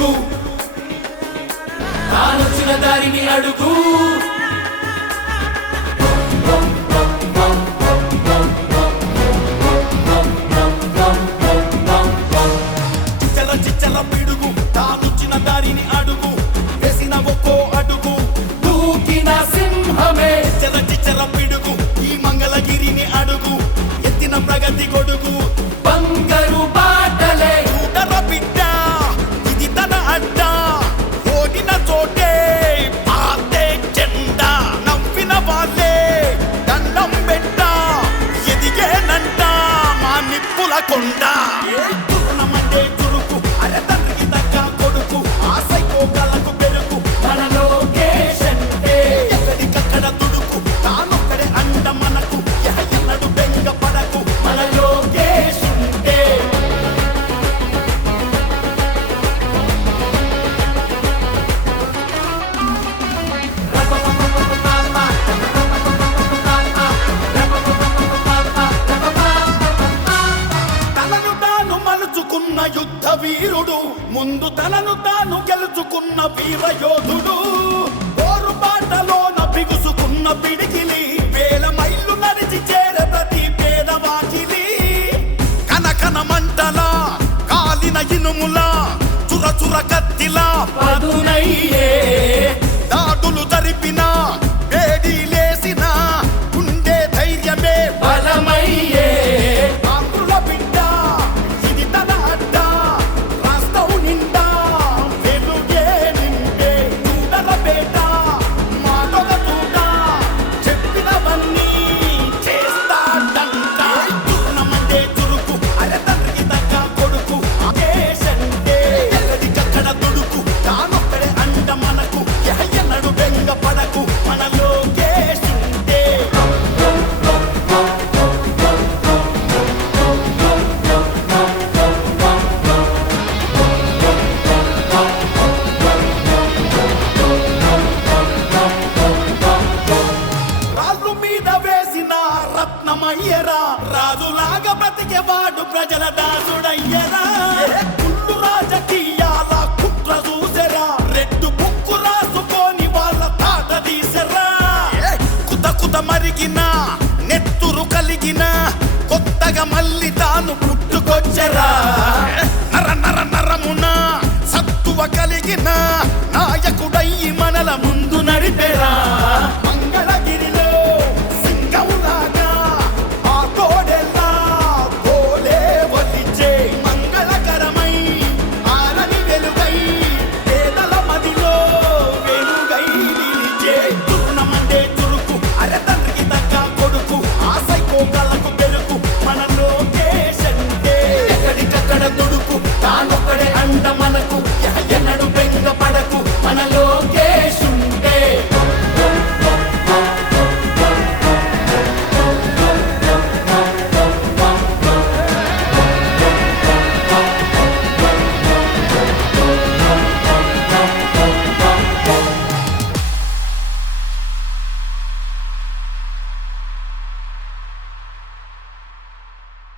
తిరుగు తానొచ్చిన దారిని అడుగు చిచ్చల చిచ్చల పిడుగు తానొచ్చిన దారిని అడుగు వేసిన ఒక్కో అడుగు దూకిన సింహమే చిచ్చల చిచ్చల పిడుగు ఈ మంగళగిరిని అడుగు ఎత్తిన ప్రగతి కొడుకు బంగారు బాటలే చూడర బిడ్డ ఇది తన అడ్డ ఓడిన చోటే పాతే జెండా నవ్విన వాళ్ళే దండం పెట్ట ఎదిగేనంట మా నిప్పుల కొండ తురుణమంటే చురుకు అరే తండ్రికి తగ్గ కొడుకు ఆ సైకోగాలకు పెరుగు మన లోకేష్ అంటే ఎక్కడికక్కడ దుడుకు తానొక్కడే అండ మనకు ఎన్నడు బెంగ పడకు మన లోకేష్ ఉంటే తనను తాను మలుచుకున్న యుద్ధ వీరుడు ముందు తనను తాను గెలుచుకున్న వీర యోధుడు పోరు బాటలోన బిగుసుకున్న పిడికిలి వేల మైళ్ళు నడిచి చేరే ప్రతి పేదవాకిలి కనకన మంటల కాలిన ఇనుముల చురచుర కత్తిలా పదునయ్యే దాడులు జరిపిన వేడి లేసిన ఉండే ధైర్యమే బలమయ్యే ఆంధ్రుల బిడ్డ ఇది తన అడ్డ రాష్ట్రం నిండా వెలుగే నిండే చూడల పేట మాటొక తూట చెప్పినవన్నీ చేస్తాడంట తురుణమంటే చురుకు అరే తండ్రికి తగ్గ కొడుకు ఆకేశంటే ఎక్కడికక్కడ దుడుకు తానొక్కడే అండ మనకు ఎన్నడు బెంగ పడకు మన లోకేష్ ఉంటే రాళ్ళు మీద వేసిన రత్నమయ్యరా రాజులాగా బ్రతికేవాడు ప్రజల దాసుడయ్యరా కుళ్ళు రాజకీయాల కుట్ర చూసెరా రెడ్డు బుక్కు రాసుకొని వాళ్ళ తాట తీసెరా కుత కుత మరిగిన నెత్తురు కలిగిన కొత్తగా మళ్ళీ తాను పుట్టుకొచ్చరా నర నర నరమున సత్తువ కలిగిన నాయకుడయ్యి మనల ముందు నడిపెరా